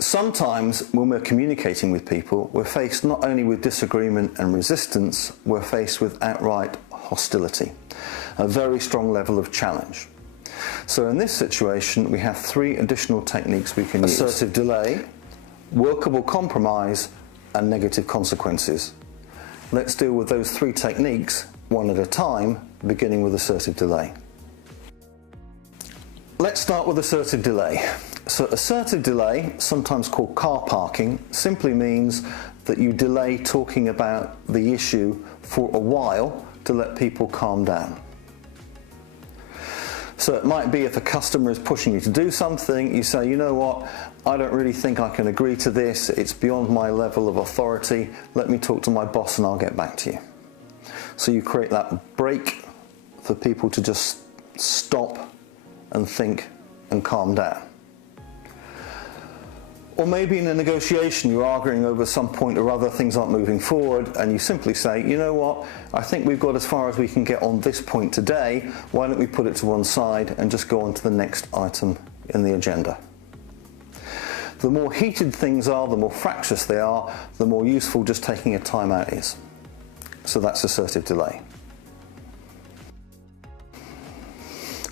Sometimes when we're communicating with people, we're faced not only with disagreement and resistance, we're faced with outright hostility, a very strong level of challenge. So in this situation, we have 3 additional techniques we can use: assertive delay, workable compromise, and negative consequences. Let's deal with those 3 techniques one at a time, beginning with assertive delay. Let's start with assertive delay. So assertive delay, sometimes called car parking, simply means that you delay talking about the issue for a while to let people calm down. So it might be if a customer is pushing you to do something, you say, you know what, I don't really think I can agree to this, it's beyond my level of authority, let me talk to my boss and I'll get back to you. So you create that break for people to just stop and think and calm down. Or maybe in a negotiation you're arguing over some point or other, things aren't moving forward, and you simply say, you know what, I think we've got as far as we can get on this point today, why don't we put it to one side and just go on to the next item in the agenda. The more heated things are, the more fractious they are, the more useful just taking a time out is. So that's assertive delay.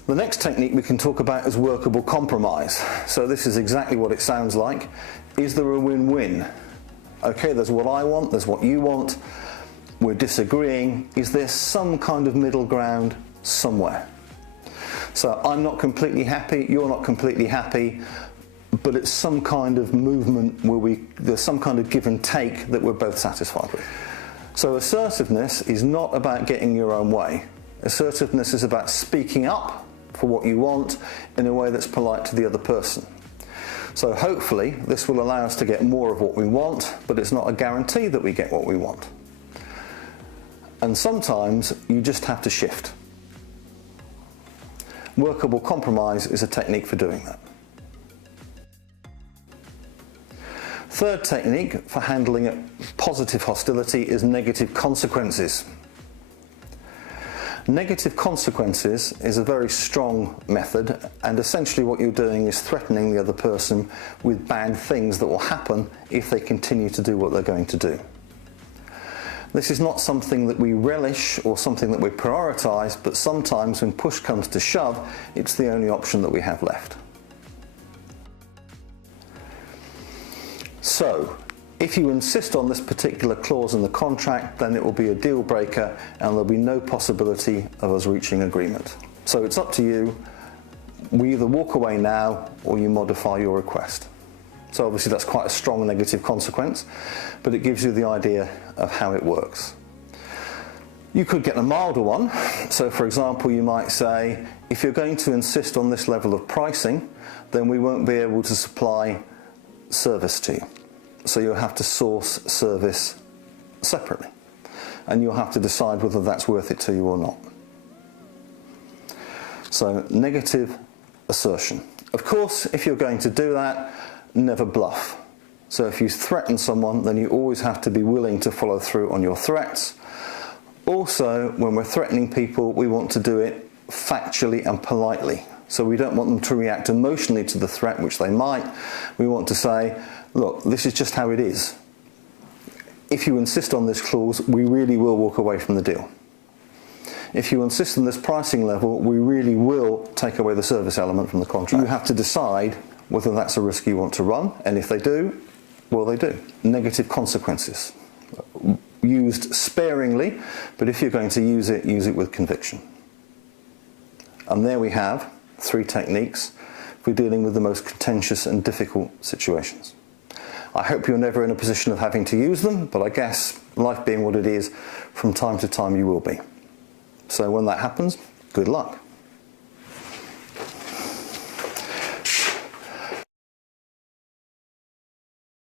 The next technique we can talk about is workable compromise. So this is exactly what it sounds like. Is there a win-win? Okay, there's what I want, there's what you want, we're disagreeing. Is there some kind of middle ground somewhere? So I'm not completely happy, you're not completely happy, but it's some kind of movement where there's some kind of give and take that we're both satisfied with. So assertiveness is not about getting your own way. Assertiveness is about speaking up for what you want in a way that's polite to the other person. So hopefully this will allow us to get more of what we want, but it's not a guarantee that we get what we want. And sometimes you just have to shift. Workable compromise is a technique for doing that. Third technique for handling positive hostility is negative consequences. Negative consequences is a very strong method, and essentially what you're doing is threatening the other person with bad things that will happen if they continue to do what they're going to do. This is not something that we relish or something that we prioritise, but sometimes when push comes to shove, it's the only option that we have left. So, if you insist on this particular clause in the contract, then it will be a deal breaker and there'll be no possibility of us reaching agreement. So it's up to you. We either walk away now or you modify your request. So obviously that's quite a strong negative consequence, but it gives you the idea of how it works. You could get a milder one. So for example, you might say, if you're going to insist on this level of pricing, then we won't be able to supply service to you. So you'll have to source service separately, and you'll have to decide whether that's worth it to you or not. So negative assertion. Of course, if you're going to do that, never bluff. So if you threaten someone, then you always have to be willing to follow through on your threats. Also, when we're threatening people, we want to do it factually and politely. So we don't want them to react emotionally to the threat, which they might. We want to say, look, this is just how it is. If you insist on this clause, we really will walk away from the deal. If you insist on this pricing level, we really will take away the service element from the contract. You have to decide whether that's a risk you want to run, and if they do, well, they do. Negative consequences. Used sparingly, but if you're going to use it with conviction. And there we have 3 techniques for dealing with the most contentious and difficult situations. I hope you're never in a position of having to use them, but I guess, life being what it is, from time to time you will be. So when that happens, good luck.